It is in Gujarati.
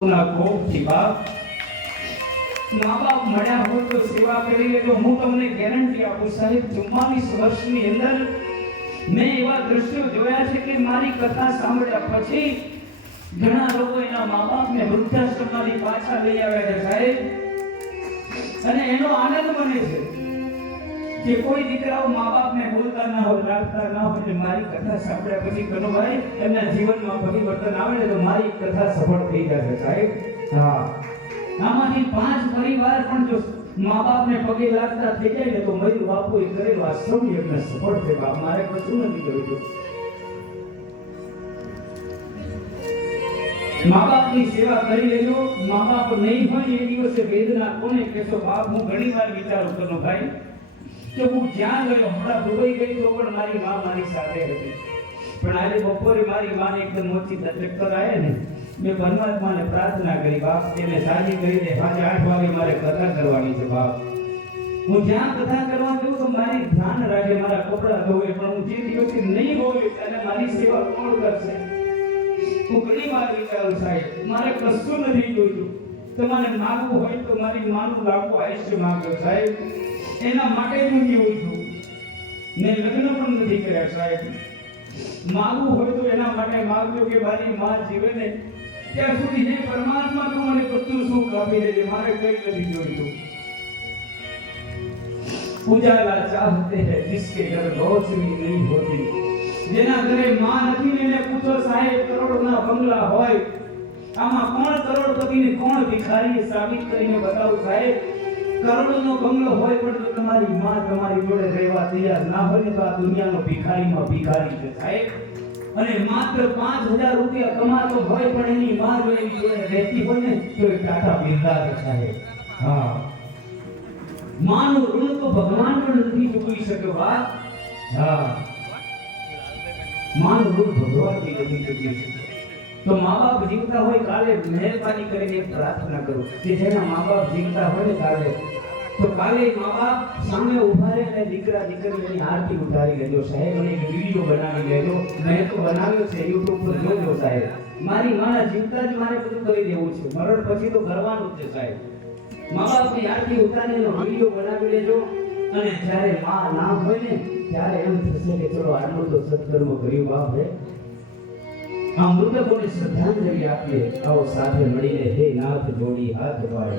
કોપથી બાપ મા બાપ મળ્યા હોય તો સેવા કરી લેજો. હું તમને ગેરંટી આપું સાહેબ, 44 વર્ષની અંદર મેં એવા દ્રશ્યો જોયા છે કે મારી કથા સાંભળ્યા પછી ઘણા લોકો એના મા બાપને વૃદ્ધાશ્રમમાંથી પાછા લઈ આવ્યા છે સાહેબ, અને એનો આનંદ મને છે કે કોઈ દીકરાઓ મા બાપને બોલતા ના હોય, રાખતા ના હોય, એટલે મારી કથા સાંભળ્યા પછી કનુભાઈ એમના જીવનમાં પરિવર્તન આવે ને તો મારી કથા સફળ થઈ જશે સાહેબ. હા, આમાંથી 5 પરિવાર પણ જો મા બાપને પગે લાગતા થઈ જાય ને તો મયુર બાપુએ કરેલો આ સૌયજ્ઞ સફળ છે બાપ. મારે કશું નથી જોઈતું. મા બાપની સેવા કરી લેજો. મા બાપ નહીં હોય એ દિવસે વેદના કોને કહેશો બાપ? હું ઘણી વાર વિચારું કનુભાઈ કે હું જ્યાં ગયો, હમણાં દુબઈ ગઈ તો પણ મારી માં મારી સાથે હતી, પણ આજે બપોરે મારી માને એકદમ મોટી ચક્કર આવ્યા ને, મેં પરમાત્માને પ્રાર્થના કરી બાપ એને સાજી કરી દે. આજે 8 વાગે મારે કથા કરવાની છે બાપ. હું જ્યાં કથા કરવા જાઉં તો મારી ધ્યાન રાખે, મારા કપડા ધોવે, પણ હું જે દિવસે નહીં હોઉં અને મારી સેવા કોણ કરશે? હું ઘણી વાર વિચારું સાહેબ, મારે કશું નથી જોઈતું. તમારે માગવું હોય તો મારી માનું લાંબુ આયુષ્ય માંગો સાહેબ, એના માટે હું જીવું છું. ને લગ્ન પણ નથી કર્યા સાહેબ. માગવું હોય તો એના માટે માગજો કે મારી માં જીવે ને ત્યાં સુધી હે પરમાત્મા તું મને બધું સુખ આપી દેજે, મારે કઈ નથી જોઈતું. ઉજાલા ચાહતે હૈ જિસકે ઘર રોશની નહીં હોતી. જેના ઘરે માં નથી ને એને પૂછો સાહેબ, કરોડોના બંગલા હોય, આમાં કોણ કરોડપતિ ને કોણ ભિખારી સાબિત કરીને બતાવું સાહેબ. કરોડોનો બંગલો હોય પણ જો તમારી માં તમારી જોડે રહેવા તૈયાર ના હોય ને તો આ દુનિયાનો ભિખારીમાં ભિખારી છે સાહેબ. અને માત્ર 5000 રૂપિયા કમાતો હોય પણ એની માં જો એની જોડે રહેતી હોય ને તો એ ટાટા બિરલા છે સાહેબ. હા, માનું ઋણ તો ભગવાન પણ નથી ચૂકવી શક્યો વાત. હા, માનું ઋણ ભગવાન નથી ચૂકવી શક્યો. તો મા બાપ જીવતા હોય કાલે મહેરબાની કરીને પ્રાર્થના કરું કે જેના મા બાપ જીવતા હોય ને કાલે તો કાલે મા બાપ સામે ઉભા રહે અને દીકરા દીકરીની આરતી ઉતારી લેજો સાહેબ, અને એક વિડીયો બનાવી લેજો. મેં તો બનાવ્યો છે, YouTube પર જોજો સાહેબ. મારી માના જીવતા જ મારે બધું કરી દેવું છે, મરણ પછી તો કરવાનું જ છે સાહેબ. મા બાપની આરતી ઉતારીને વિડીયો બનાવી લેજો, અને જ્યારે મા ના હોય ને ત્યારે એમ થશે કે ચલો આટલું તો સત્કર્મ કર્યું બાપ હે. આ મૃતકોને શ્રદ્ધાંજલિ આપીએ. આવો સાથે મળીને હે નાથ જોડી હાથ પાડે.